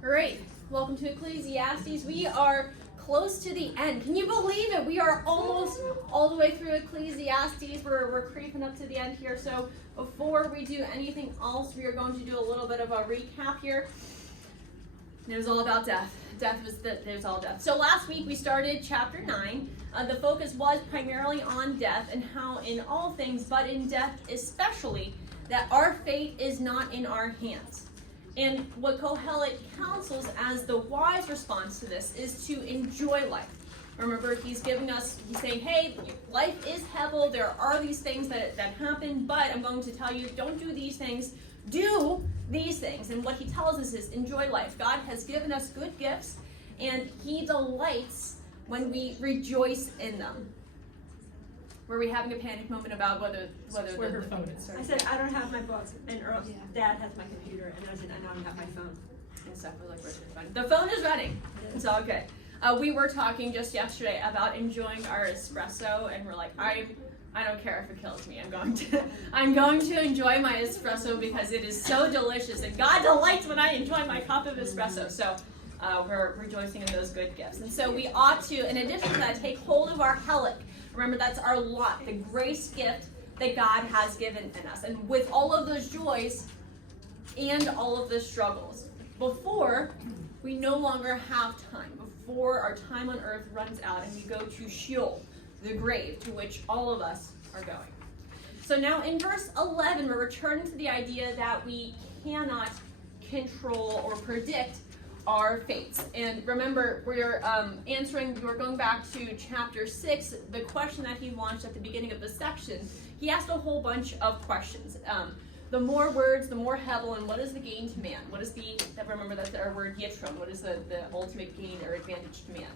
Great. Welcome to Ecclesiastes. We are close to the end. Can you believe it? We are almost all the way through Ecclesiastes. We're creeping up to the end here. So before we do anything else, we are going to do a little bit of a recap here. It was all about death. It was all death. So last week we started chapter 9. The focus was primarily on death and how in all things, but in death especially, that our fate is not in our hands. And what Kohelet counsels as the wise response to this is to enjoy life. Remember, he's saying, hey, life is Hebel. There are these things that happen, but I'm going to tell you, don't do these things. Do these things. And what he tells us is enjoy life. God has given us good gifts, and he delights when we rejoice in them. Were we having a panic moment about whether where her phone is? I said I don't have my book, and Earl's dad has my computer, and I said I don't have my phone. And stuff was like, where's your phone? The phone is running. It's all good. We were talking just yesterday about enjoying our espresso, and we're like, I don't care if it kills me. I'm going to enjoy my espresso because it is so delicious, and God delights when I enjoy my cup of espresso. So we're rejoicing in those good gifts, and so we ought to, in addition to that, take hold of our helic. Remember, that's our lot, the grace gift that God has given in us. And with all of those joys and all of the struggles, before we no longer have time, before our time on earth runs out and we go to Sheol, the grave, to which all of us are going. So now in verse 11, we're returning to the idea that we cannot control or predict our fates. And remember, we're going back to chapter 6, the question that he launched at the beginning of the section. He asked a whole bunch of questions. The more words, the more Hebel, and what is the gain to man? Remember that's our word yitron. What is the ultimate gain or advantage to man?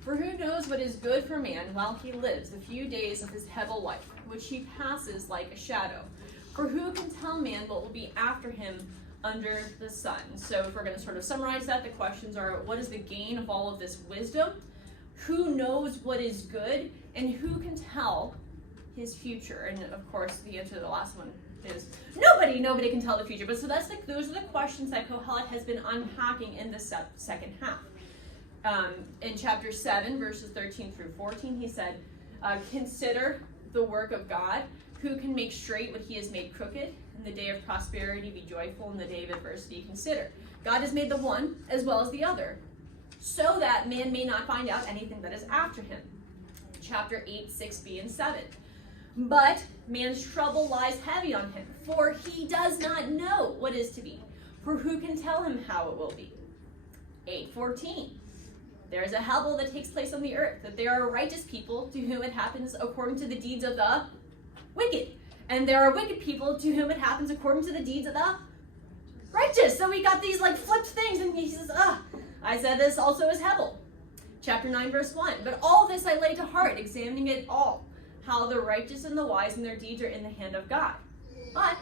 For who knows what is good for man while he lives the few days of his Hebel life, which he passes like a shadow? For who can tell man what will be after him under the sun? So if we're going to sort of summarize that, the questions are, what is the gain of all of this wisdom? Who knows what is good? And who can tell his future? And of course, the answer to the last one is nobody can tell the future. But so those are the questions that Kohelet has been unpacking in the second half. In chapter 7, verses 13 through 14, he said, consider the work of God. Who can make straight what he has made crooked? In the day of prosperity, be joyful. In the day of adversity, consider. God has made the one as well as the other, so that man may not find out anything that is after him. Chapter 8, 6b and 7. But man's trouble lies heavy on him, for he does not know what is to be. For who can tell him how it will be? 8:14. There is a Hebel that takes place on the earth, that there are righteous people to whom it happens according to the deeds of the wicked. And there are wicked people to whom it happens according to the deeds of the righteous. So we got these flipped things, and he says, I said this also is Hebel. Chapter 9, verse 1. But all this I lay to heart, examining it all, how the righteous and the wise and their deeds are in the hand of God. But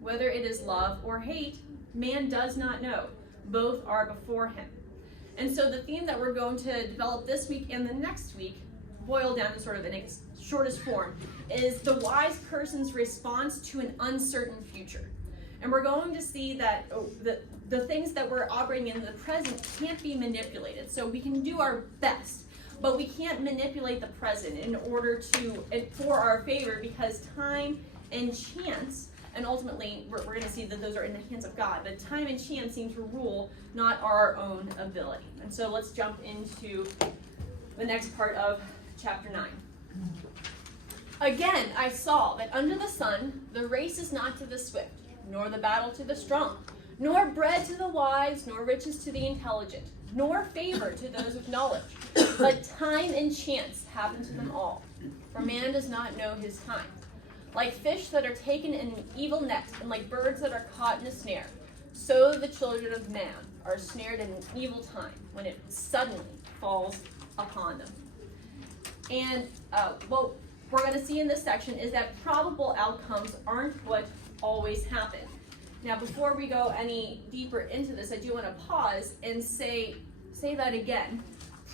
whether it is love or hate, man does not know. Both are before him. And so the theme that we're going to develop this week and the next week, boiled down to sort of in its shortest form, is the wise person's response to an uncertain future. And we're going to see that the things that we're operating in the present can't be manipulated. So we can do our best, but we can't manipulate the present for our favor, because time and chance, and ultimately we're going to see that those are in the hands of God, but time and chance seem to rule, not our own ability. And so let's jump into the next part of chapter 9. Again, I saw that under the sun, the race is not to the swift, nor the battle to the strong, nor bread to the wise, nor riches to the intelligent, nor favor to those with knowledge. But time and chance happen to them all, for man does not know his time. Like fish that are taken in an evil net, and like birds that are caught in a snare, so the children of man are snared in an evil time, when it suddenly falls upon them. And what we're going to see in this section is that probable outcomes aren't what always happen. Now, before we go any deeper into this, I do want to pause and say that again.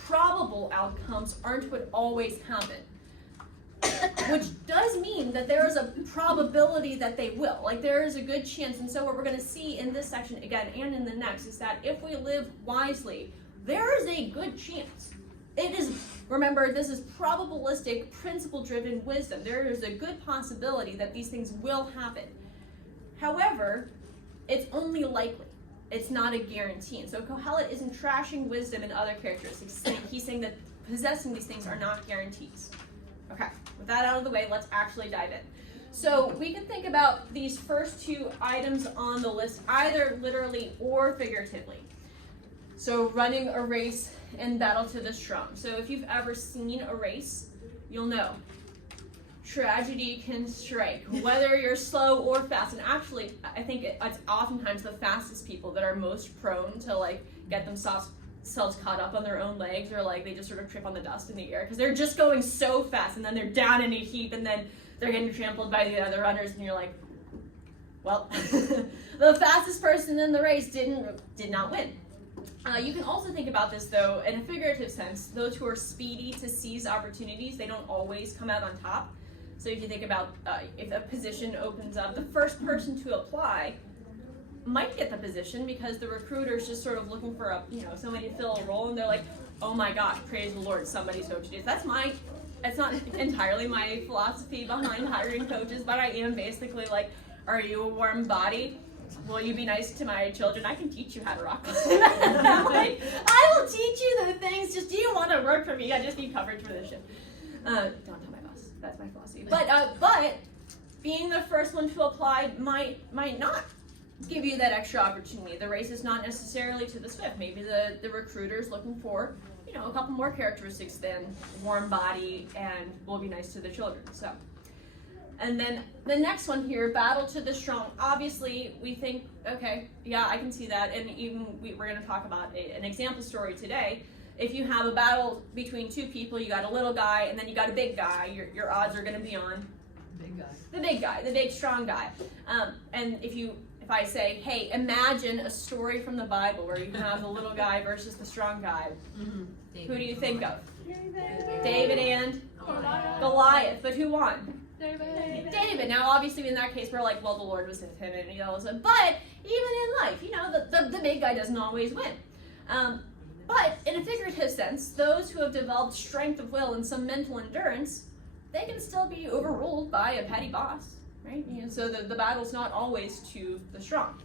Probable outcomes aren't what always happen. which does mean that there is a probability that they will. Like, there is a good chance. And so what we're going to see in this section again and in the next is that if we live wisely, there is a good chance. It is, remember, this is probabilistic, principle-driven wisdom. There is a good possibility that these things will happen. However, it's only likely. It's not a guarantee. And so Kohelet isn't trashing wisdom and other characteristics. He's saying that possessing these things are not guarantees. Okay, with that out of the way, let's actually dive in. So we can think about these first two items on the list either literally or figuratively. So running a race and battle to the strong. So if you've ever seen a race, you'll know tragedy can strike, whether you're slow or fast. And actually, I think it's oftentimes the fastest people that are most prone to like get themselves caught up on their own legs, or like they just sort of trip on the dust in the air because they're just going so fast, and then they're down in a heap, and then they're getting trampled by the other runners, and you're like, well, the fastest person in the race did not win. You can also think about this, though, in a figurative sense. Those who are speedy to seize opportunities, they don't always come out on top. So if you think about if a position opens up, the first person to apply might get the position because the recruiter's just sort of looking for somebody to fill a role, and they're like, oh my gosh, praise the Lord, somebody's coach it. That's not entirely my philosophy behind hiring coaches, but I am basically like, are you a warm body? Will you be nice to my children? I can teach you how to rock climb. Like, I will teach you the things. Just, do you want to work for me? I just need coverage for this shit. Don't tell my boss. That's my philosophy. But being the first one to apply might not give you that extra opportunity. The race is not necessarily to the swift. Maybe the recruiter's looking for a couple more characteristics than warm body and will be nice to the children. So. And then the next one here, battle to the strong. Obviously, we think, okay, yeah, I can see that. And even we're going to talk about an example story today. If you have a battle between two people, you got a little guy and then you got a big guy, your odds are going to be on the big guy, the big strong guy. And if I say, hey, imagine a story from the Bible where you have the little guy versus the strong guy, who do you think of? David and Goliath. But who won? David. Now, obviously, in that case, we're like, well, the Lord was with him, and but even in life, the big guy doesn't always win. But in a figurative sense, those who have developed strength of will and some mental endurance, they can still be overruled by a petty boss, right? So the battle's not always to the strong.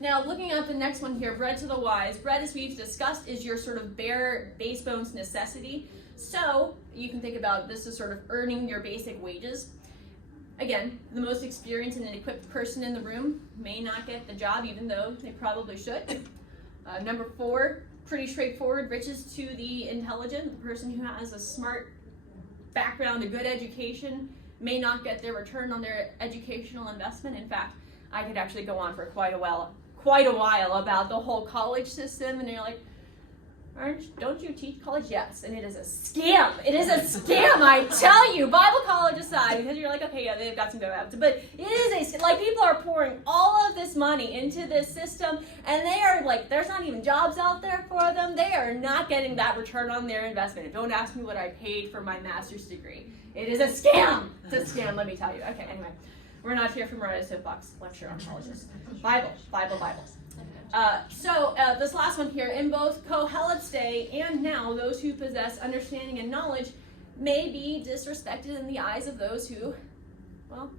Now, looking at the next one here, bread to the wise. Bread, as we've discussed, is your sort of bare base bones necessity. So you can think about this as sort of earning your basic wages. Again, the most experienced and equipped person in the room may not get the job, even though they probably should. Number 4, pretty straightforward, riches to the intelligent. The person who has a smart background, a good education, may not get their return on their educational investment. In fact, I could actually go on for quite a while about the whole college system, and you're like, don't you teach college? Yes, and it is a scam. It is a scam, I tell you. Bible college aside, because you're like, okay, yeah, they've got some good habits, but it is people are pouring all of this money into this system, and they are like, there's not even jobs out there for them. They are not getting that return on their investment. Don't ask me what I paid for my master's degree. It is a scam. It's a scam, let me tell you. Okay, anyway, we're not here for Mariah's soapbox lecture on colleges. Bible. So this last one here, in both Kohelet's day and now, those who possess understanding and knowledge may be disrespected in the eyes of those who, well,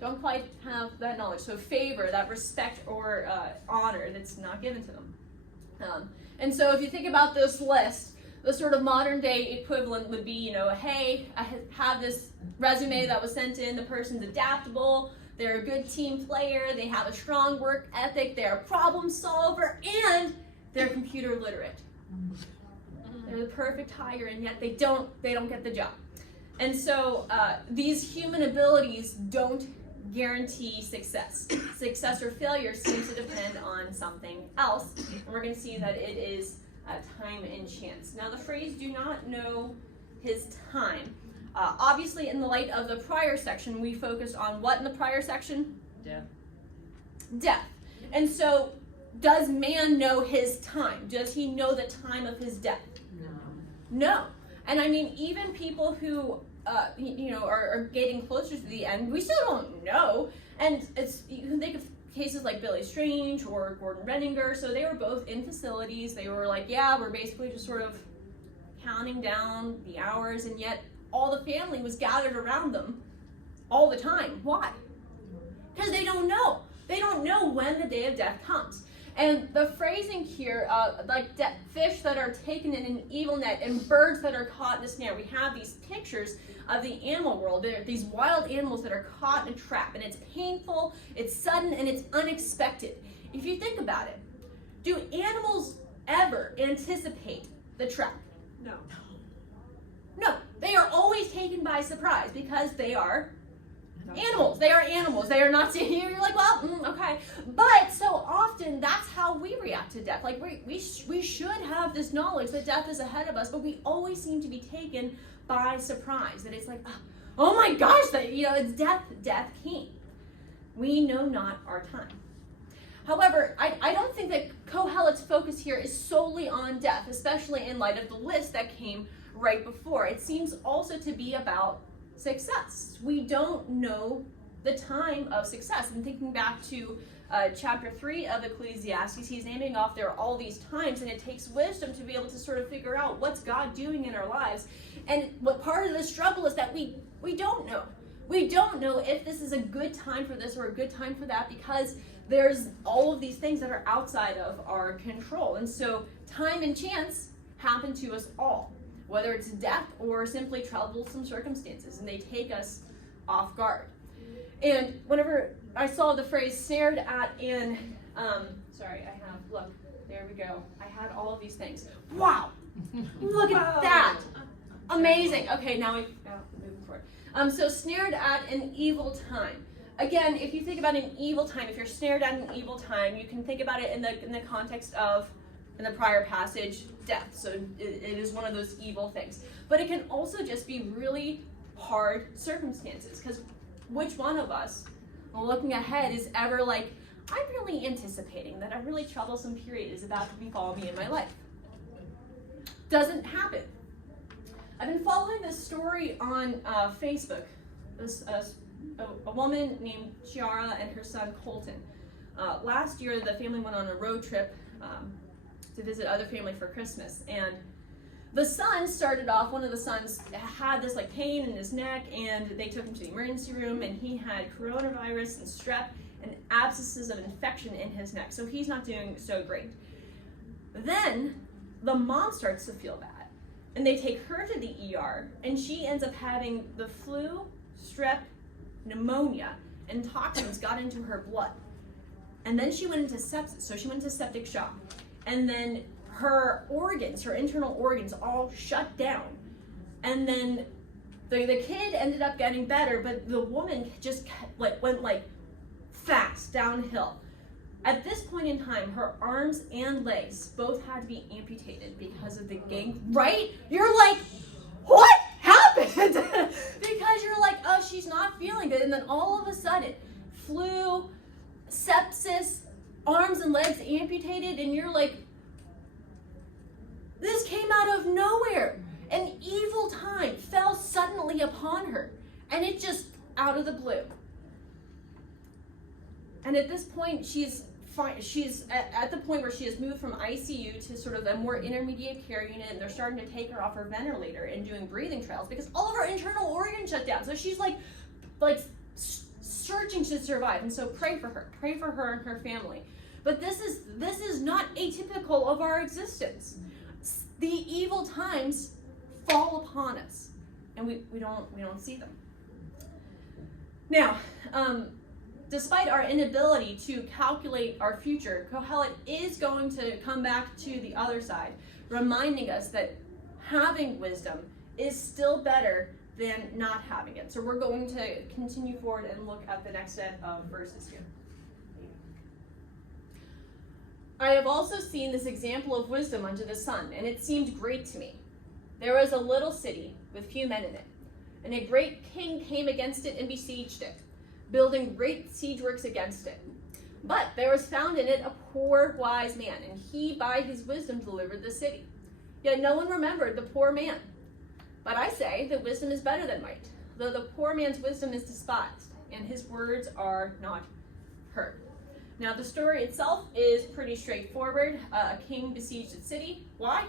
don't quite have that knowledge. So favor, that respect or honor that's not given to them. And so if you think about this list, the sort of modern day equivalent would be, hey, I have this resume that was sent in, the person's adaptable, they're a good team player, they have a strong work ethic, they're a problem solver, and they're computer literate. They're the perfect hire, and yet they don't get the job. And so these human abilities don't guarantee success. Success or failure seems to depend on something else, and we're going to see that it is time and chance. Now, the phrase "do not know his time." Obviously, in the light of the prior section, we focused on what in the prior section? Death. And so, does man know his time? Does he know the time of his death? No. And I mean, even people who are getting closer to the end. We still don't know. And you can think of cases like Billy Strange or Gordon Renninger. So they were both in facilities. They were like, yeah, we're basically just sort of counting down the hours, and yet all the family was gathered around them all the time. Why? Because they don't know. They don't know when the day of death comes. And the phrasing here, fish that are taken in an evil net and birds that are caught in a snare. We have these pictures of the animal world. There are these wild animals that are caught in a trap, and it's painful, it's sudden, and it's unexpected. If you think about it, do animals ever anticipate the trap? No. No, they are always taken by surprise because they are animals. They are animals. They are not seeing you. You're like, well, okay. But so often that's how we react to death. Like we should have this knowledge that death is ahead of us, but we always seem to be taken by surprise. That it's like, oh my gosh, it's death. Death came. We know not our time. However, I don't think that Kohelet's focus here is solely on death, especially in light of the list that came right before. It seems also to be about success. We don't know the time of success. And thinking back to chapter 3 of Ecclesiastes, he's naming off there all these times, and it takes wisdom to be able to sort of figure out what's God doing in our lives. And what part of the struggle is that we don't know. We don't know if this is a good time for this or a good time for that, because there's all of these things that are outside of our control. And so time and chance happen to us all, whether it's death or simply troublesome circumstances, and they take us off guard. And whenever I saw the phrase snared at in, there we go. I had all of these things. Wow, look at that. Amazing. Okay, now moving forward. So snared at an evil time. Again, if you think about an evil time, if you're snared at an evil time, you can think about it in the context of, in the prior passage, death. So it is one of those evil things. But it can also just be really hard circumstances, because which one of us, looking ahead, is ever like, I'm really anticipating that a really troublesome period is about to befall me in my life? Doesn't happen. I've been following this story on Facebook. A woman named Chiara and her son Colton. Last year, the family went on a road trip to visit other family for Christmas, and the son started off, one of the sons had this pain in his neck, and they took him to the emergency room, and he had coronavirus and strep and abscesses of infection in his neck, so he's not doing so great. Then the mom starts to feel bad, and they take her to the ER, and she ends up having the flu, strep, pneumonia, and toxins got into her blood. And then she went into sepsis, so she went into septic shock. And then her organs, her internal organs, all shut down. And then the kid ended up getting better, but the woman just went fast downhill. At this point in time, her arms and legs both had to be amputated because of the gang. Right? You're like, what happened? Because you're like, oh, she's not feeling good. And then all of a sudden, flu, sepsis, arms and legs amputated, and you're like, this came out of nowhere. An evil time fell suddenly upon her, and it just out of the blue. And at this point, she's at the point where she has moved from ICU to sort of a more intermediate care unit, and they're starting to take her off her ventilator and doing breathing trials because all of her internal organs shut down. So she's like searching to survive. And so pray for her and her family. But this is not atypical of our existence. The evil times fall upon us, and we don't see them. Now, despite our inability to calculate our future, Kohelet is going to come back to the other side, reminding us that having wisdom is still better than not having it. So we're going to continue forward and look at the next set of verses here. I have also seen this example of wisdom under the sun, and it seemed great to me. There was a little city with few men in it, and a great king came against it and besieged it, building great siege works against it. But there was found in it a poor wise man, and he by his wisdom delivered the city. Yet no one remembered the poor man. But I say that wisdom is better than might, though the poor man's wisdom is despised, and his words are not heard. Now, the story itself is pretty straightforward. A king besieged a city. Why?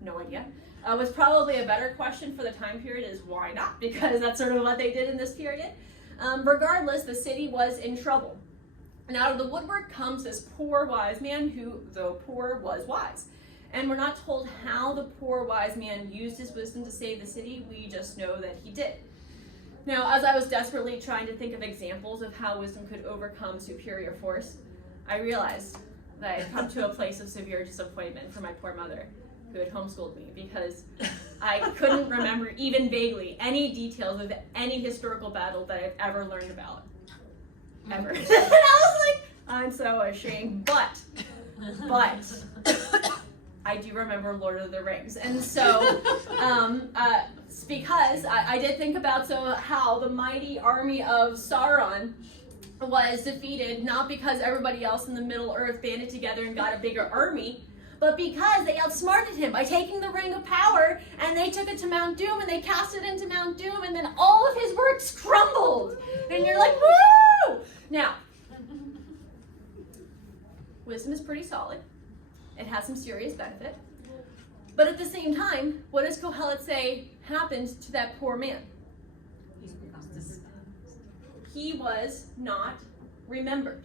No idea. Was probably a better question for the time period is why not? Because that's sort of what they did in this period. Regardless, the city was in trouble. And out of the woodwork comes this poor wise man who, though poor, was wise. And we're not told how the poor wise man used his wisdom to save the city. We just know that he did. Now, as I was desperately trying to think of examples of how wisdom could overcome superior force, I realized that I had come to a place of severe disappointment for my poor mother, who had homeschooled me, because I couldn't remember even vaguely any details of any historical battle that I've ever learned about. Ever. And I was like, I'm so ashamed, but I do remember Lord of the Rings. And so, because I did think about how the mighty army of Sauron was defeated, not because everybody else in the Middle Earth banded together and got a bigger army, but because they outsmarted him by taking the Ring of Power and they took it to Mount Doom and they cast it into Mount Doom and then all of his works crumbled. And you're like, woo! Now, wisdom is pretty solid. It has some serious benefit. But at the same time, what does Kohelet say happened to that poor man? He was not remembered.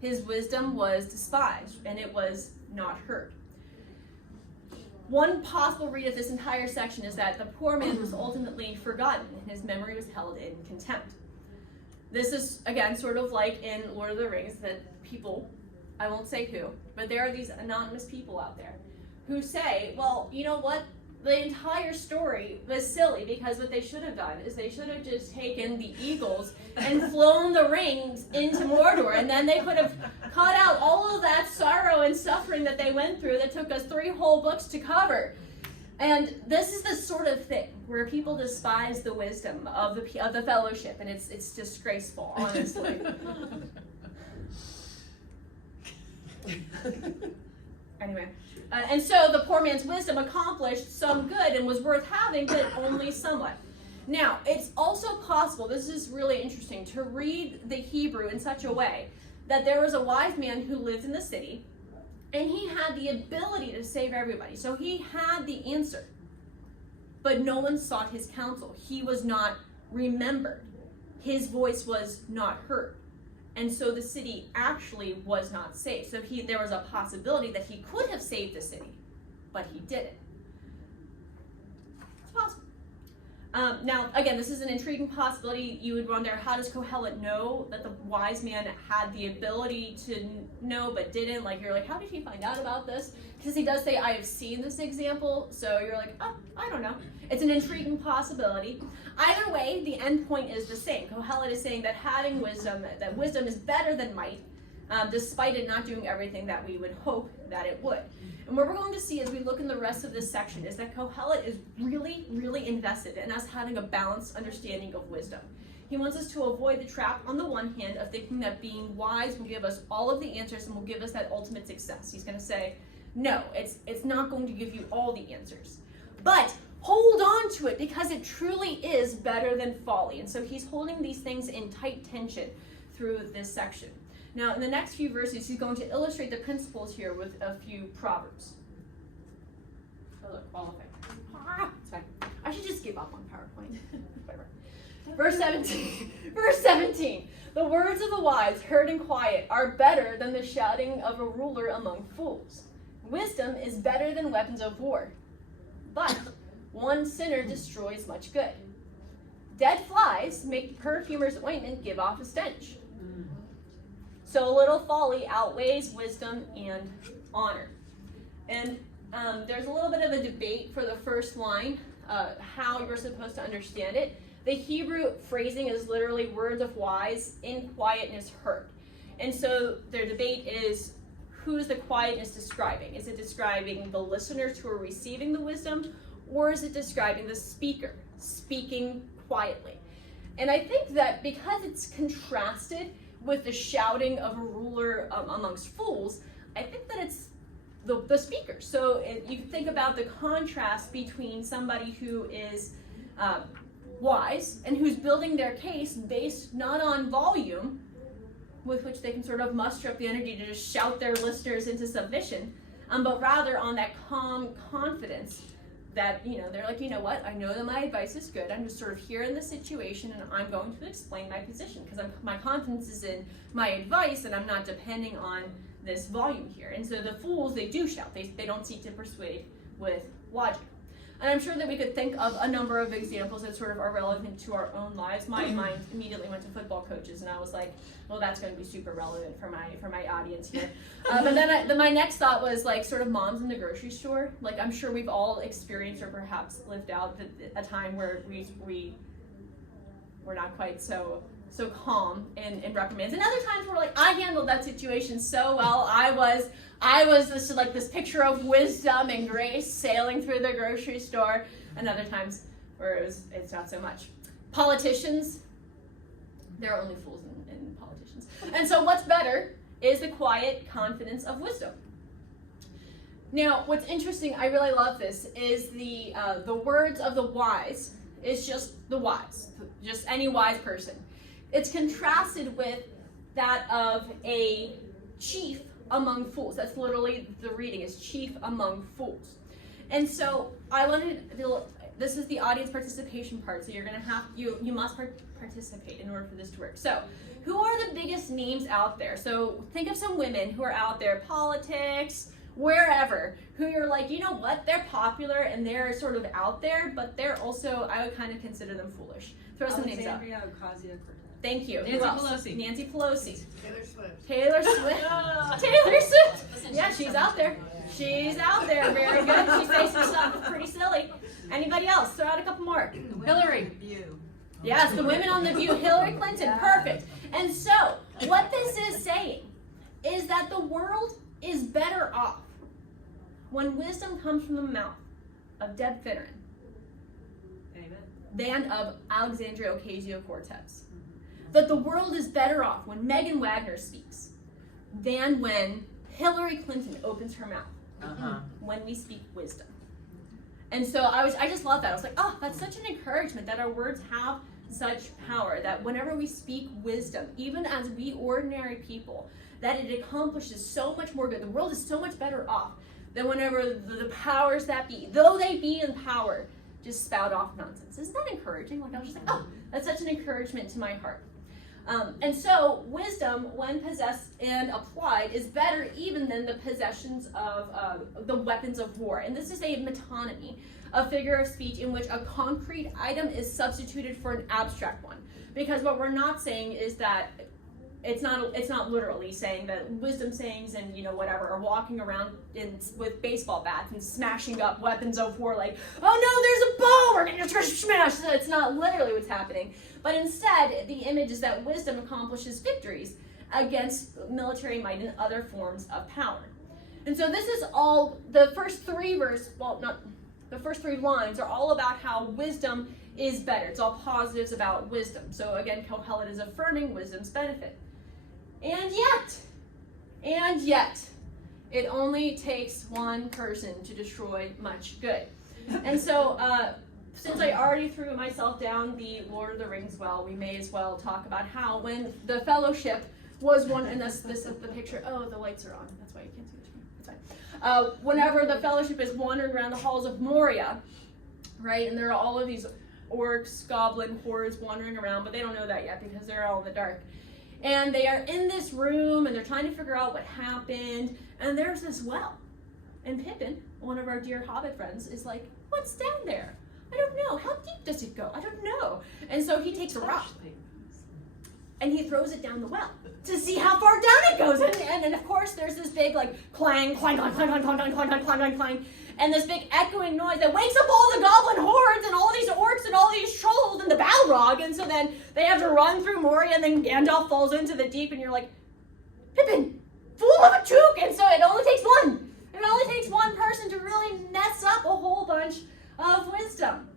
His wisdom was despised, and it was not heard. One possible read of this entire section is that the poor man was ultimately forgotten, and his memory was held in contempt. This is, again, sort of like in Lord of the Rings, that people, I won't say who, but there are these anonymous people out there who say, well, you know what? The entire story was silly because what they should have done is they should have just taken the eagles and flown the rings into Mordor, and then they could have cut out all of that sorrow and suffering that they went through that took us 3 whole books to cover. And this is the sort of thing where people despise the wisdom of the fellowship, and it's disgraceful, honestly. Anyway, and so the poor man's wisdom accomplished some good and was worth having, but only somewhat. Now, it's also possible, this is really interesting, to read the Hebrew in such a way that there was a wise man who lived in the city, and he had the ability to save everybody. So he had the answer, but no one sought his counsel. He was not remembered. His voice was not heard. And so the city actually was not saved. So there was a possibility that he could have saved the city, but he didn't. It's possible. Now, again, this is an intriguing possibility. You would wonder, how does Kohelet know that the wise man had the ability to know but didn't? Like, you're like, how did he find out about this? Because he does say, I have seen this example. So you're like, oh, I don't know. It's an intriguing possibility. Either way, the end point is the same. Kohelet is saying that having wisdom, that wisdom is better than might, despite it not doing everything that we would hope that it would. And what we're going to see as we look in the rest of this section is that Kohelet is really, really invested in us having a balanced understanding of wisdom. He wants us to avoid the trap, on the one hand, of thinking that being wise will give us all of the answers and will give us that ultimate success. He's going to say, no, it's not going to give you all the answers. But hold on to it because it truly is better than folly. And so he's holding these things in tight tension through this section. Now, in the next few verses, he's going to illustrate the principles here with a few proverbs. Oh, look, qualifying. It's fine. I should just give up on PowerPoint. Whatever. Verse 17. Verse 17. The words of the wise, heard in quiet, are better than the shouting of a ruler among fools. Wisdom is better than weapons of war. But one sinner destroys much good. Dead flies make the perfumer's ointment give off a stench. So a little folly outweighs wisdom and honor. And there's a little bit of a debate for the first line, how you're supposed to understand it. The Hebrew phrasing is literally words of wise, in quietness heard. And so their debate is, who's the quietness describing? Is it describing the listeners who are receiving the wisdom, or is it describing the speaker speaking quietly? And I think that because it's contrasted with the shouting of a ruler amongst fools, I think that it's the speakers. So you can think about the contrast between somebody who is wise and who's building their case based not on volume, with which they can sort of muster up the energy to just shout their listeners into submission, but rather on that calm confidence that, they're like, you know what, I know that my advice is good. I'm just sort of here in the situation and I'm going to explain my position because my confidence is in my advice and I'm not depending on this volume here. And so the fools, they do shout. They don't seek to persuade with logic. And I'm sure that we could think of a number of examples that sort of are relevant to our own lives. My mind immediately went to football coaches, and I was like, well, that's going to be super relevant for my audience here. But then my next thought was like sort of moms in the grocery store. Like I'm sure we've all experienced or perhaps lived out a time where we were not quite so calm in reprimands. And other times we're like, I handled that situation so well. I was this picture of wisdom and grace sailing through the grocery store. And other times where it's not so much. Politicians, there are only fools in politicians. And so what's better is the quiet confidence of wisdom. Now, what's interesting, I really love this, is the words of the wise is just the wise, just any wise person. It's contrasted with that of a chief among fools. That's literally the reading, is chief among fools. And so I wanted to, this is the audience participation part, so you're going to have, you must participate in order for this to work. So who are the biggest names out there? So think of some women who are out there, politics, wherever, who you're like, you know what, they're popular and they're sort of out there, but they're also, I would kind of consider them foolish. Throw some names out. Thank you. Nancy Pelosi. Nancy Pelosi. Taylor Swift. Taylor Swift. Taylor Swift. Yeah, she's out there. She's out there. Very good. She says some stuff that's pretty silly. Anybody else? Throw out a couple more. Hillary. Yes, the women on the View. Hillary Clinton. Perfect. And so, what this is saying is that the world is better off when wisdom comes from the mouth of Deb Finneran than of Alexandria Ocasio-Cortez. That the world is better off when Megan Wagner speaks than when Hillary Clinton opens her mouth. When we speak wisdom. And so I just love that. I was like, oh, that's such an encouragement that our words have such power, that whenever we speak wisdom, even as we ordinary people, that it accomplishes so much more good. The world is so much better off than whenever the powers that be, though they be in power, just spout off nonsense. Isn't that encouraging? Like I was just like, oh, that's such an encouragement to my heart. And so wisdom, when possessed and applied, is better even than the possessions of the weapons of war. And this is a metonymy, a figure of speech in which a concrete item is substituted for an abstract one. Because what we're not saying is that it's not literally saying that wisdom sayings and whatever are walking around with baseball bats and smashing up weapons of war like, oh no, there's a bow, we're gonna just smash. It's not literally what's happening. But instead, the image is that wisdom accomplishes victories against military might and other forms of power. And so this is all, the first three lines are all about how wisdom is better. It's all positives about wisdom. So again, Kohelet is affirming wisdom's benefit. And yet, it only takes one person to destroy much good. And so, since I already threw myself down the Lord of the Rings well, we may as well talk about how when the fellowship was one, and this is the picture, oh, the lights are on, that's why you can't see the screen, it's fine. Whenever the fellowship is wandering around the halls of Moria, right, and there are all of these orcs, goblin hordes wandering around, but they don't know that yet because they're all in the dark. And they are in this room, and they're trying to figure out what happened, and there's this well. And Pippin, one of our dear Hobbit friends, is like, what's down there? I don't know. How deep does it go? I don't know. And so he takes a rock, and he throws it down the well to see how far down it goes. And of course, there's this big, like, clang, clang, clang, clang, clang, clang, clang, clang, clang, clang, clang, and this big echoing noise that wakes up all the goblin hordes and all these orcs and all these trolls and the Balrog. And so then they have to run through Moria, and then Gandalf falls into the deep, and you're like, Pippin, fool of a chook! And so it only takes one. It only takes one person to really mess up a whole bunch of wisdom.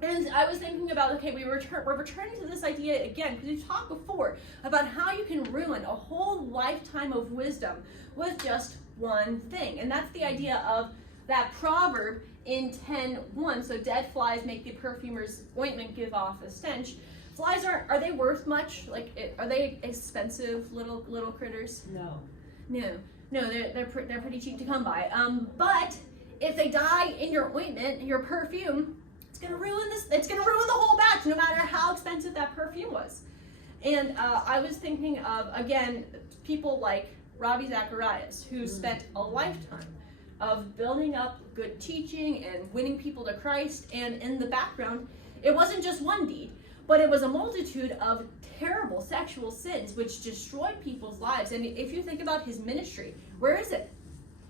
And I was thinking about, okay, we're returning to this idea again, because we've talked before about how you can ruin a whole lifetime of wisdom with just one thing. And that's the idea of that proverb in 10:1. So dead flies make the perfumer's ointment give off a stench. Flies are they worth much? Like, are they expensive little critters? No. No, they're pretty cheap to come by. But if they die in your ointment, your perfume, it's gonna ruin the whole batch, no matter how expensive that perfume was. And I was thinking of, again, people like Ravi Zacharias, who spent a lifetime of building up good teaching and winning people to Christ, and in the background, it wasn't just one deed, but it was a multitude of terrible sexual sins which destroyed people's lives. And if you think about his ministry, where is it?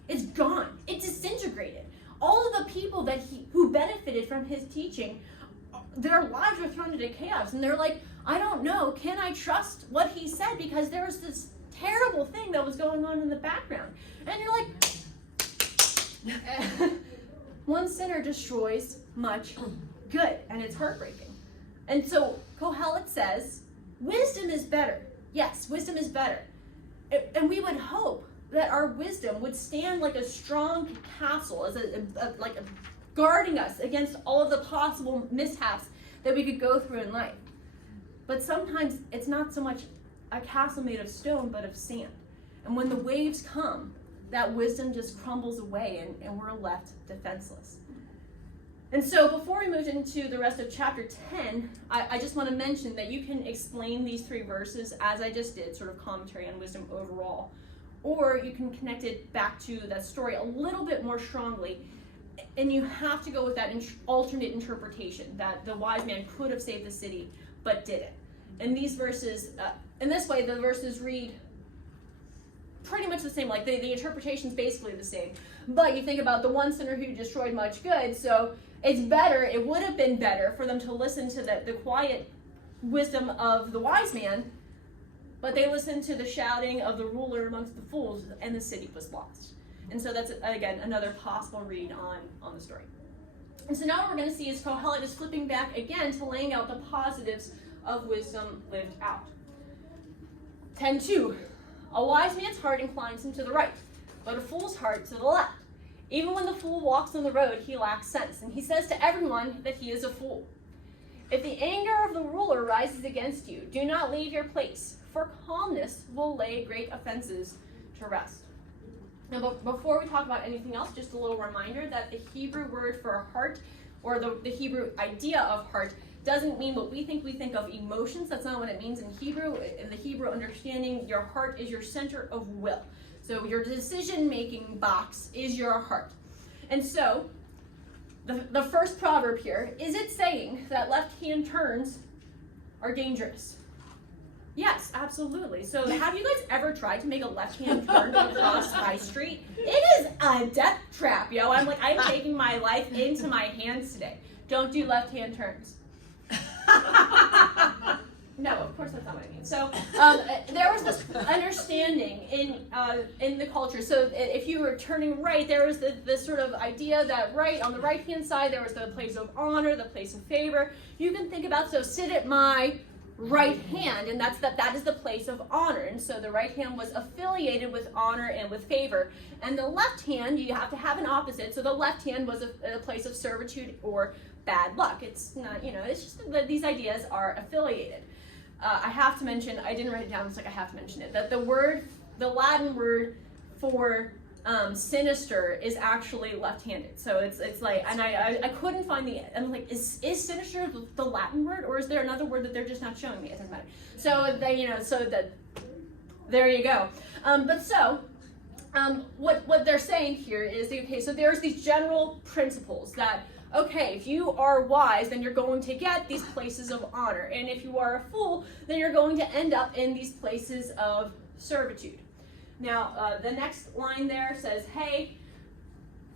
It's gone. It's disintegrated. All of the people who benefited from his teaching, their lives were thrown into chaos, and they're like, I don't know, can I trust what he said, because there was this terrible thing that was going on in the background. And you're like, one sinner destroys much good, and it's heartbreaking. And so Kohelet says, wisdom is better. Yes, wisdom is better. And we would hope that our wisdom would stand like a strong castle, as like guarding us against all of the possible mishaps that we could go through in life. But sometimes it's not so much a castle made of stone, but of sand. And when the waves come, that wisdom just crumbles away, and we're left defenseless. And so before we move into the rest of chapter 10, I just want to mention that you can explain these 3 verses as I just did, sort of commentary on wisdom overall. Or you can connect it back to that story a little bit more strongly. And you have to go with that alternate interpretation, that the wise man could have saved the city, but didn't. And these verses, in this way, the verses read pretty much the same, like the interpretation's basically the same. But you think about the one sinner who destroyed much good, so it would have been better for them to listen to the quiet wisdom of the wise man, but they listened to the shouting of the ruler amongst the fools, and the city was lost. And so that's, again, another possible read on the story. And so now what we're going to see is Kohelet is flipping back again to laying out the positives of wisdom lived out. 10:2. A wise man's heart inclines him to the right, but a fool's heart to the left. Even when the fool walks on the road, he lacks sense, and he says to everyone that he is a fool. If the anger of the ruler rises against you, do not leave your place, for calmness will lay great offenses to rest. Now, before we talk about anything else, just a little reminder that the Hebrew word for heart, or the Hebrew idea of heart, doesn't mean what we think of emotions. That's not what it means in Hebrew. In the Hebrew understanding, your heart is your center of will. So your decision-making box is your heart. And so, the first proverb here, is it saying that left-hand turns are dangerous? Yes, absolutely. So have you guys ever tried to make a left-hand turn across High Street? It is a death trap, yo. I'm taking my life into my hands today. Don't do left-hand turns. No, of course that's not what I mean. So there was this understanding in the culture. So if you were turning right, there was this sort of idea that on the right-hand side, there was the place of honor, the place of favor. You can think about, so sit at my right hand, and that is the place of honor. And so the right hand was affiliated with honor and with favor. And the left hand, you have to have an opposite. So the left hand was a place of servitude or bad luck. It's not, it's just that these ideas are affiliated. I have to mention, I didn't write it down, it's like I have to mention it, that the Latin word for sinister is actually left-handed. So it's like, and I couldn't find I'm like, is sinister the Latin word, or is there another word that they're just not showing me? It doesn't matter. So there you go. What they're saying here is, okay, so there's these general principles that, okay, if you are wise, then you're going to get these places of honor. And if you are a fool, then you're going to end up in these places of servitude. Now, the next line there says, hey,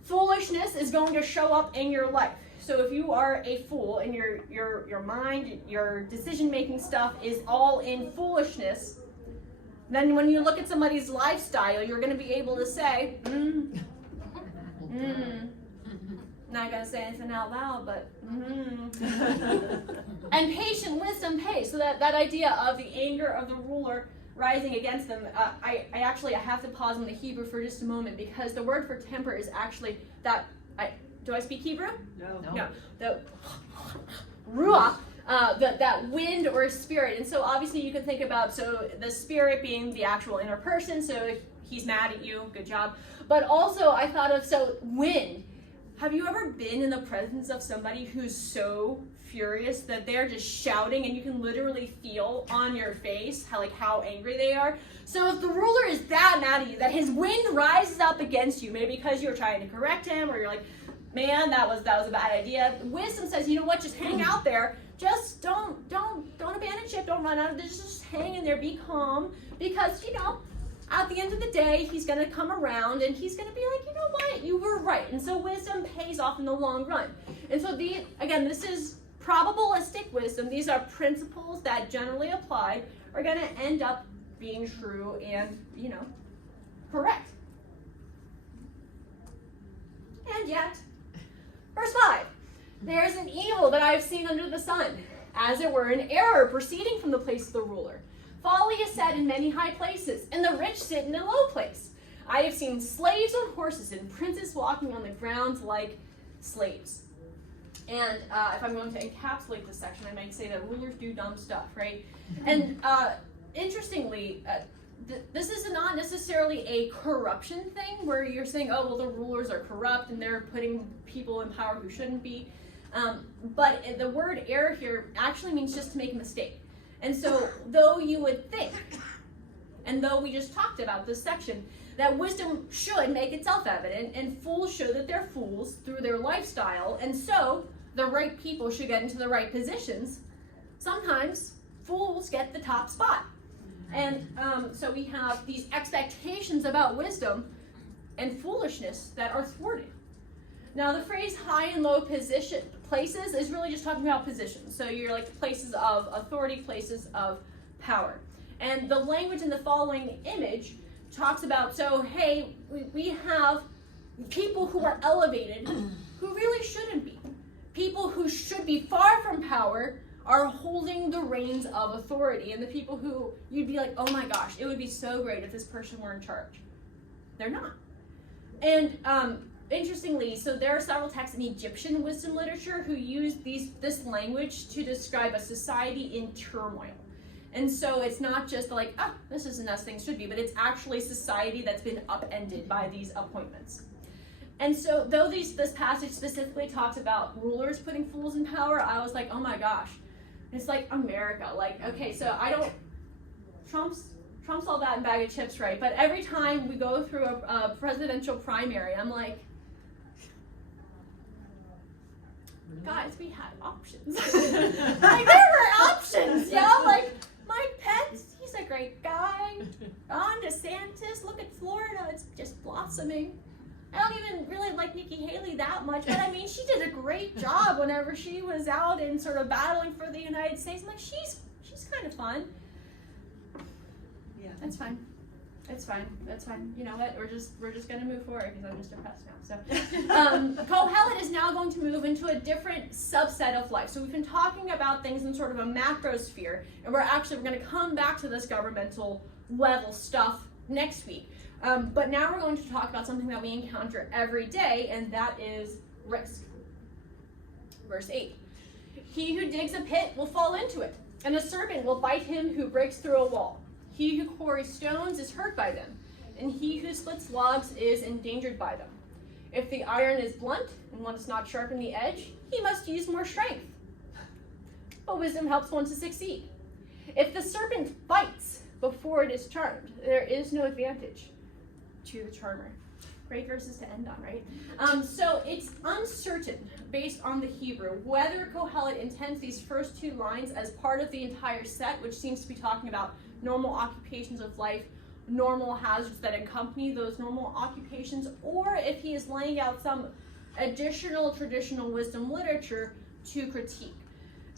foolishness is going to show up in your life. So if you are a fool and your mind, your decision-making stuff is all in foolishness, then when you look at somebody's lifestyle, you're going to be able to say, Not gonna say anything out loud, but and patient wisdom pays. So that idea of the anger of the ruler rising against them, I have to pause on the Hebrew for just a moment, because the word for temper is actually that. Do I speak Hebrew? No. The ruach, that wind or spirit. And so obviously you can think about, so the spirit being the actual inner person, so he's mad at you, good job. But also I thought of, so wind. Have you ever been in the presence of somebody who's so furious that they're just shouting and you can literally feel on your face how angry they are? So if the ruler is that mad at you that his wind rises up against you, maybe because you're trying to correct him, or you're like, man, that was a bad idea. Wisdom says, you know what, just hang out there. Just don't abandon ship, don't run out of this, just hang in there, be calm, because at the end of the day, he's going to come around and he's going to be like, you know what, you were right. And so wisdom pays off in the long run. And so this is probabilistic wisdom. These are principles that generally applied are going to end up being true and, correct. And yet, verse 5, there's an evil that I have seen under the sun, as it were an error proceeding from the place of the ruler. Folly is set in many high places, and the rich sit in a low place. I have seen slaves on horses and princes walking on the ground like slaves. And if I'm going to encapsulate this section, I might say that rulers do dumb stuff, right? And interestingly, this is not necessarily a corruption thing where you're saying, oh, well, the rulers are corrupt and they're putting people in power who shouldn't be. But the word error here actually means just to make a mistake. And so, though you would think, and though we just talked about this section, that wisdom should make itself evident, and fools show that they're fools through their lifestyle, and so the right people should get into the right positions, sometimes fools get the top spot. And so we have these expectations about wisdom and foolishness that are thwarted. Now, the phrase high and low places is really just talking about positions. So you're like places of authority, places of power. And the language in the following image talks about, so hey, we have people who are elevated who really shouldn't be. People who should be far from power are holding the reins of authority. And the people who you'd be like, oh my gosh, it would be so great if this person were in charge. They're not. And interestingly, so there are several texts in Egyptian wisdom literature who use this language to describe a society in turmoil. And so it's not just like, this isn't as things should be, but it's actually society that's been upended by these appointments. And so though this passage specifically talks about rulers putting fools in power, I was like, oh my gosh, it's like America. Like, okay, so Trump's all that in bag of chips, right? But every time we go through a presidential primary, I'm like, guys, we had options. Like, there were options, like Mike Pence, he's a great guy. Ron DeSantis, look at Florida, it's just blossoming. I don't even really like Nikki Haley that much, but I mean, she did a great job whenever she was out and sort of battling for the United States. I'm like, she's kind of fun. Yeah, that's fine. It's fine. That's fine. You know what? We're just gonna move forward because I'm just depressed now. So, Kohelet is now going to move into a different subset of life. So we've been talking about things in sort of a macro sphere, and we're going to come back to this governmental level stuff next week. But now we're going to talk about something that we encounter every day, and that is risk. Verse 8. He who digs a pit will fall into it, and a serpent will bite him who breaks through a wall. He who quarries stones is hurt by them, and he who splits logs is endangered by them. If the iron is blunt and one does not sharpen the edge, he must use more strength. But wisdom helps one to succeed. If the serpent bites before it is charmed, there is no advantage to the charmer. Great verses to end on, right? So it's uncertain, based on the Hebrew, whether Kohelet intends these first two lines as part of the entire set, which seems to be talking about normal occupations of life, normal hazards that accompany those normal occupations, or if he is laying out some additional traditional wisdom literature to critique.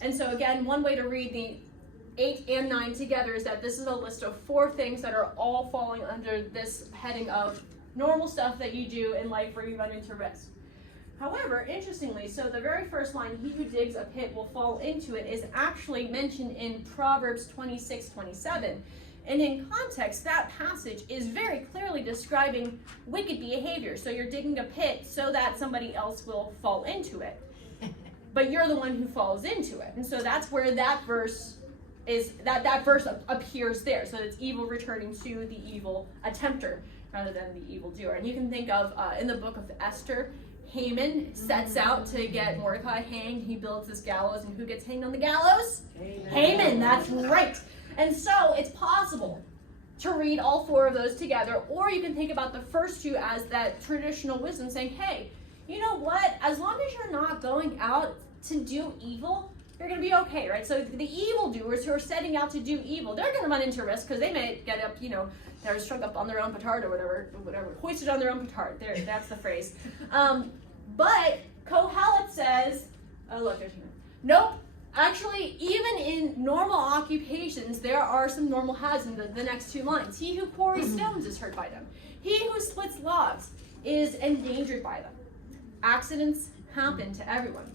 And so again, one way to read the 8 and 9 together is that this is a list of 4 things that are all falling under this heading of normal stuff that you do in life where you run into risk. However, interestingly, so the very first line, he who digs a pit will fall into it, is actually mentioned in Proverbs 26:27. And in context, that passage is very clearly describing wicked behavior. So you're digging a pit so that somebody else will fall into it. But you're the one who falls into it. And so that's where that verse is, that verse appears there. So it's evil returning to the evil attempter rather than the evil doer. And you can think of, in the book of Esther, Haman sets out to get Mordecai hanged. He builds this gallows, and who gets hanged on the gallows? Haman, that's right. And so it's possible to read all four of those together, or you can think about the first two as that traditional wisdom saying, hey, you know what? As long as you're not going out to do evil, you're going to be okay, right? So the evildoers who are setting out to do evil, they're going to run into risk because they may get up, they're strung up on their own petard or whatever, hoisted on their own petard. There, that's the phrase. But Kohelet says, oh look, there's nope. Actually, even in normal occupations, there are some normal hazards in the next two lines. He who quarries stones is hurt by them. He who splits logs is endangered by them. Accidents happen to everyone.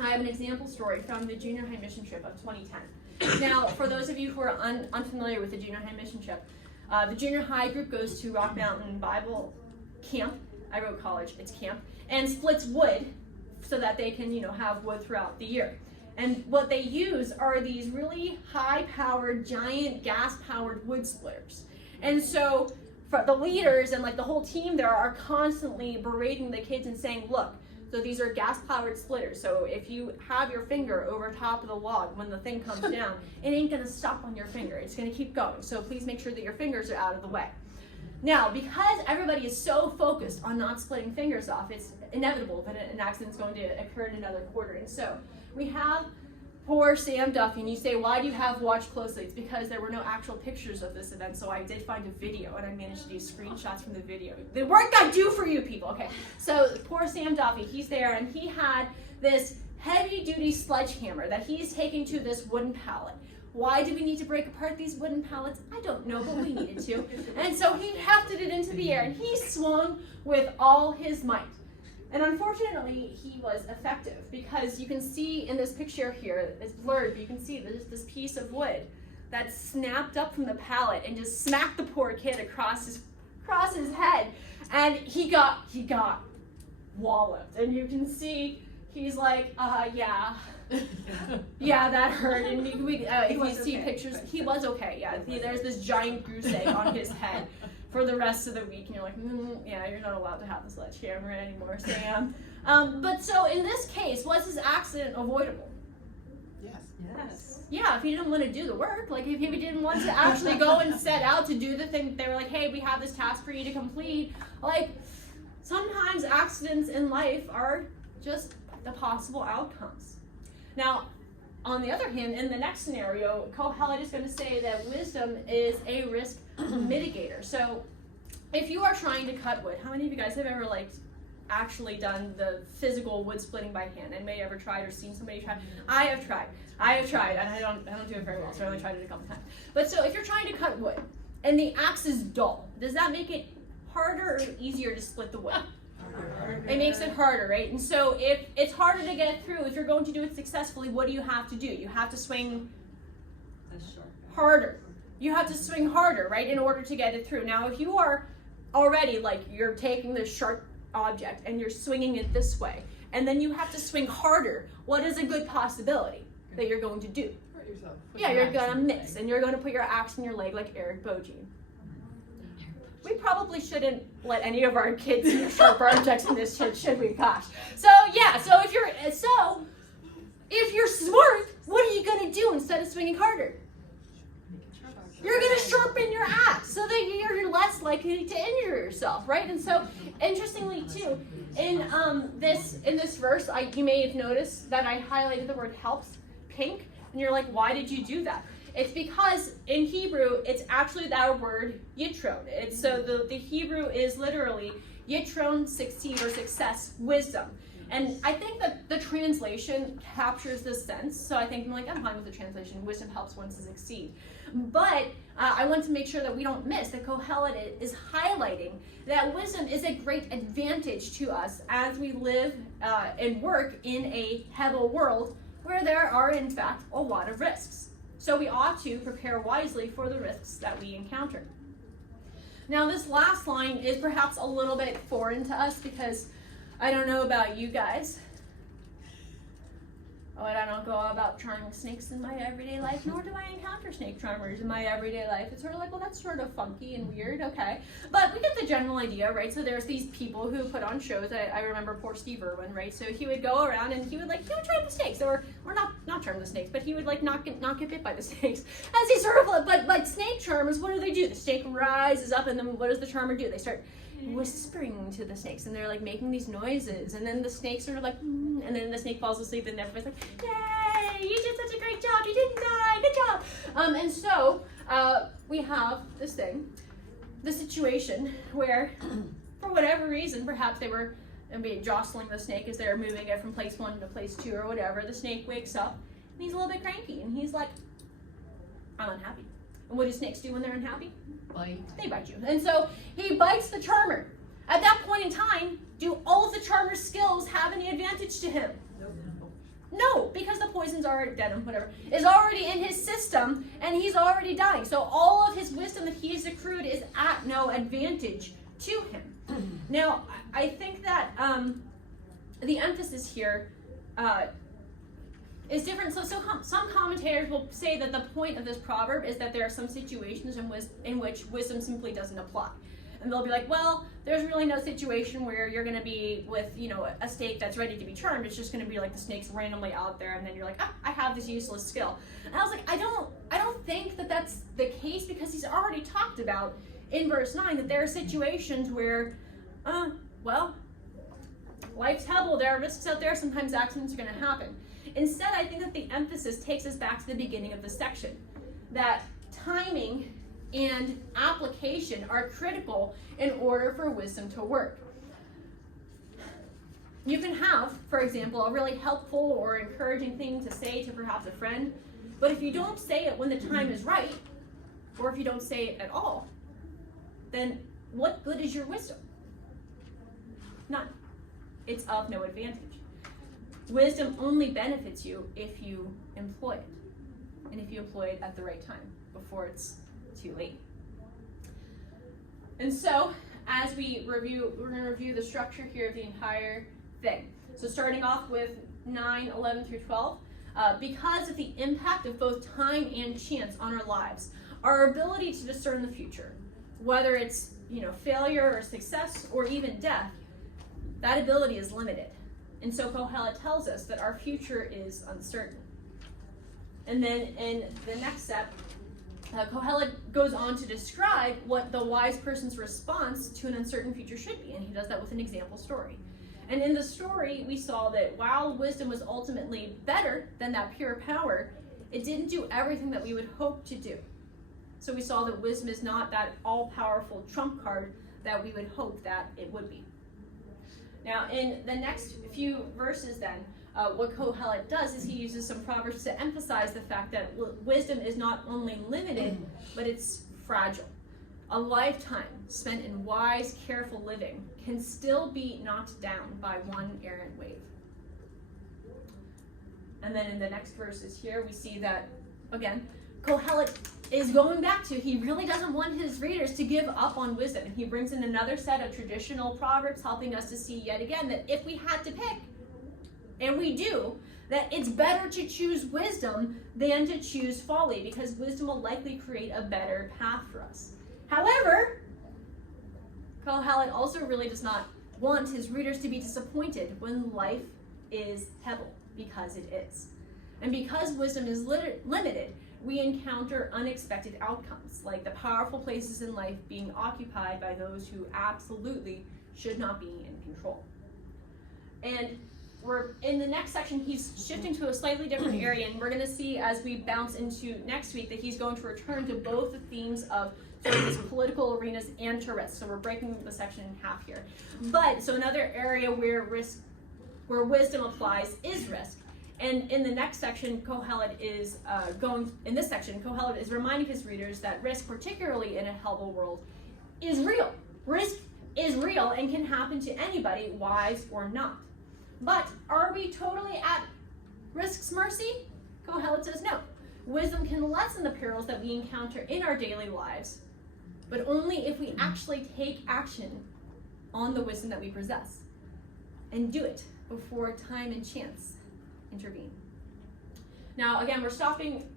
I have an example story from the junior high mission trip of 2010. Now, for those of you who are unfamiliar with the junior high mission trip, the junior high group goes to Rock Mountain Bible Camp. I wrote college, it's camp, and splits wood so that they can, have wood throughout the year. And what they use are these really high-powered, giant gas-powered wood splitters. And so for the leaders and the whole team there are constantly berating the kids and saying, look, so these are gas-powered splitters. So if you have your finger over top of the log when the thing comes down, it ain't gonna stop on your finger. It's gonna keep going. So please make sure that your fingers are out of the way. Now, because everybody is so focused on not splitting fingers off, it's inevitable that an accident's going to occur in another quartering. So we have poor Sam Duffy, and you say, why do you have watch closely? It's because there were no actual pictures of this event, so I did find a video, and I managed to do screenshots from the video. The work I do for you people, okay. So poor Sam Duffy, he's there, and he had this heavy-duty sledgehammer that he's taking to this wooden pallet. Why do we need to break apart these wooden pallets? I don't know, but we needed to. And so he hefted it into the air, and he swung with all his might. And unfortunately, he was effective because you can see in this picture here, it's blurred, but you can see there's this piece of wood that snapped up from the pallet and just smacked the poor kid across his head. And he got walloped. And you can see he's like, yeah. Yeah, that hurt. And if you see pictures, he was okay. Yeah, there's this giant goose egg on his head for the rest of the week, and you're like, yeah, you're not allowed to have the sledgehammer anymore, Sam. But so in this case, was his accident avoidable? Yes. Yeah, if he didn't want to do the work, if he didn't want to actually go and set out to do the thing, they were like, hey, we have this task for you to complete. Sometimes accidents in life are just the possible outcomes. Now, on the other hand, in the next scenario, Kohelet is going to say that wisdom is a risk mitigator. So if you are trying to cut wood, how many of you guys have ever actually done the physical wood splitting by hand? Anybody ever tried or seen somebody try? I have tried, and I don't do it very well, so I only tried it a couple times. But so if you're trying to cut wood and the axe is dull, does that make it harder or easier to split the wood? It makes it harder, right? And so if it's harder to get through, if you're going to do it successfully, what do you have to do? You have to swing harder. You have to swing harder, right, in order to get it through. Now, if you are already, you're taking this sharp object and you're swinging it this way, and then you have to swing harder, what is a good possibility that you're going to do? Hurt yourself. Yeah, you're going to miss, and you're going to put your axe in your leg like Eric Bogine. We probably shouldn't let any of our kids see sharp objects in this shit, should we? Gosh. So yeah, so if you're smart, what are you gonna do instead of swinging harder? You're gonna sharpen your axe so that you're less likely to injure yourself, right? And so, interestingly too, in this verse, you may have noticed that I highlighted the word helps pink, and you're like, why did you do that? It's because in Hebrew, it's actually that word yitron. So the Hebrew is literally yitron, succeed or success, wisdom. And I think that the translation captures this sense. So I think I'm fine with the translation. Wisdom helps one to succeed. But I want to make sure that we don't miss that Kohelet is highlighting that wisdom is a great advantage to us as we live and work in a Hebel world where there are, in fact, a lot of risks. So we ought to prepare wisely for the risks that we encounter. Now, this last line is perhaps a little bit foreign to us because I don't know about you guys, but I don't go about charming snakes in my everyday life, nor do I encounter snake charmers in my everyday life. It's sort of like, well, that's sort of funky and weird, okay. But we get the general idea, right? So there's these people who put on shows. I remember poor Steve Irwin, right? So he would go around and he would charm the snakes, or not charm the snakes, but he would not get bit by the snakes. As he sort of, but snake charmers, what do? The snake rises up, and then what does the charmer do? They start whispering to the snakes, and they're making these noises, and then the snakes are and then the snake falls asleep, and everybody's like, yay, you did such a great job, you didn't die, good job. And so we have this thing, the situation where for whatever reason, perhaps they were jostling the snake as they're moving it from place 1 to place 2 or whatever. The snake wakes up and he's a little bit cranky, and he's like, I'm unhappy. And what do snakes do when they're unhappy? Bite. They bite you. And so he bites the charmer. At that point in time, do all of the charmer's skills have any advantage to him? No, because the poison's already dead, whatever, is already in his system, and he's already dying. So all of his wisdom that he's accrued is at no advantage to him. Now, I think that the emphasis here is different. So some commentators will say that the point of this proverb is that there are some situations in which wisdom simply doesn't apply. And they'll be like, well, there's really no situation where you're going to be with, a snake that's ready to be charmed. It's just going to be like the snake's randomly out there, and then you're like, I have this useless skill. And I was like, I don't think that that's the case, because he's already talked about in verse 9 that there are situations where, life's Hebel, there are risks out there, sometimes accidents are going to happen. Instead, I think that the emphasis takes us back to the beginning of the section, that timing and application are critical in order for wisdom to work. You can have, for example, a really helpful or encouraging thing to say to perhaps a friend, but if you don't say it when the time is right, or if you don't say it at all, then what good is your wisdom? None. It's of no advantage. Wisdom only benefits you if you employ it, and if you employ it at the right time, before it's too late. And so, as we're going to review the structure here of the entire thing. So starting off with 9, 11 through 12, because of the impact of both time and chance on our lives, our ability to discern the future, whether it's failure or success or even death, that ability is limited. And so Kohelet tells us that our future is uncertain. And then in the next step, Kohelet goes on to describe what the wise person's response to an uncertain future should be, and he does that with an example story. And in the story, we saw that while wisdom was ultimately better than that pure power, it didn't do everything that we would hope to do. So we saw that wisdom is not that all-powerful trump card that we would hope that it would be. Now, in the next few verses then, what Kohelet does is he uses some proverbs to emphasize the fact that wisdom is not only limited, but it's fragile. A lifetime spent in wise, careful living can still be knocked down by one errant wave. And then in the next verses here, we see that, again, Kohelet is going back to, he really doesn't want his readers to give up on wisdom. And he brings in another set of traditional proverbs, helping us to see yet again that if we had to pick, and we do, that it's better to choose wisdom than to choose folly, because wisdom will likely create a better path for us. However, Kohelet also really does not want his readers to be disappointed when life is Hebel, because it is. And because wisdom is limited, we encounter unexpected outcomes, like the powerful places in life being occupied by those who absolutely should not be in control. And we're in the next section, he's shifting to a slightly different area, and we're going to see as we bounce into next week that he's going to return to both the themes of sort of these political arenas and to risk. So we're breaking the section in half here. But so another area where risk where wisdom applies is risk. And in the next section, Kohelet is Kohelet is reminding his readers that risk, particularly in a Hebel world, is real. Risk is real and can happen to anybody, wise or not. But are we totally at risk's mercy? Kohelet says no. Wisdom can lessen the perils that we encounter in our daily lives, but only if we actually take action on the wisdom that we possess and do it before time and chance intervene. Now, again, we're stopping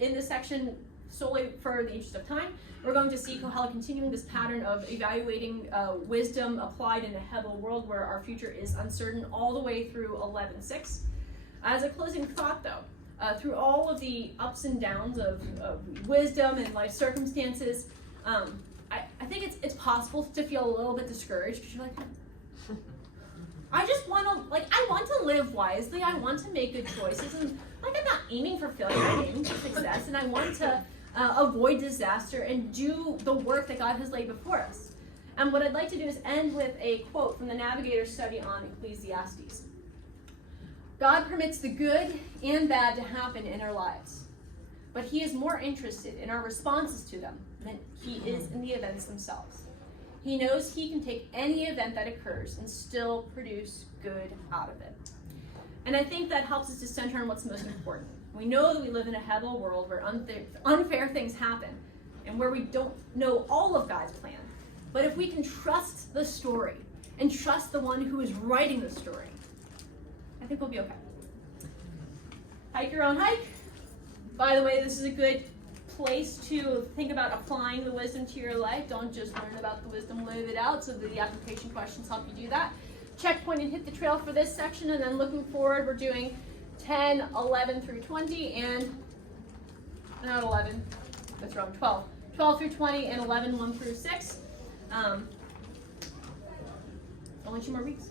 in this section solely for the interest of time. We're going to see Kohelet continuing this pattern of evaluating wisdom applied in a Hebel world where our future is uncertain, all the way through 11:6. As a closing thought, though, through all of the ups and downs of wisdom and life circumstances, I think it's possible to feel a little bit discouraged because you're like, I just want to, I want to live wisely. I want to make good choices. And, I'm not aiming for failure. I'm aiming for success. And I want to avoid disaster and do the work that God has laid before us. And what I'd like to do is end with a quote from the Navigator's study on Ecclesiastes. God permits the good and bad to happen in our lives, but he is more interested in our responses to them than he is in the events themselves. He knows he can take any event that occurs and still produce good out of it. And I think that helps us to center on what's most important. We know that we live in a Hebel world where unfair things happen and where we don't know all of God's plan. But if we can trust the story and trust the one who is writing the story, I think we'll be okay. Hike your own hike. By the way, this is a good place to think about applying the wisdom to your life. Don't just learn about the wisdom, live it out, so the application questions help you do that. Checkpoint and hit the trail for this section, and then looking forward, we're doing 10, 11 through 20, and not 11, that's wrong, 12. 12 through 20, and 11, 1 through 6. Only 2 more weeks.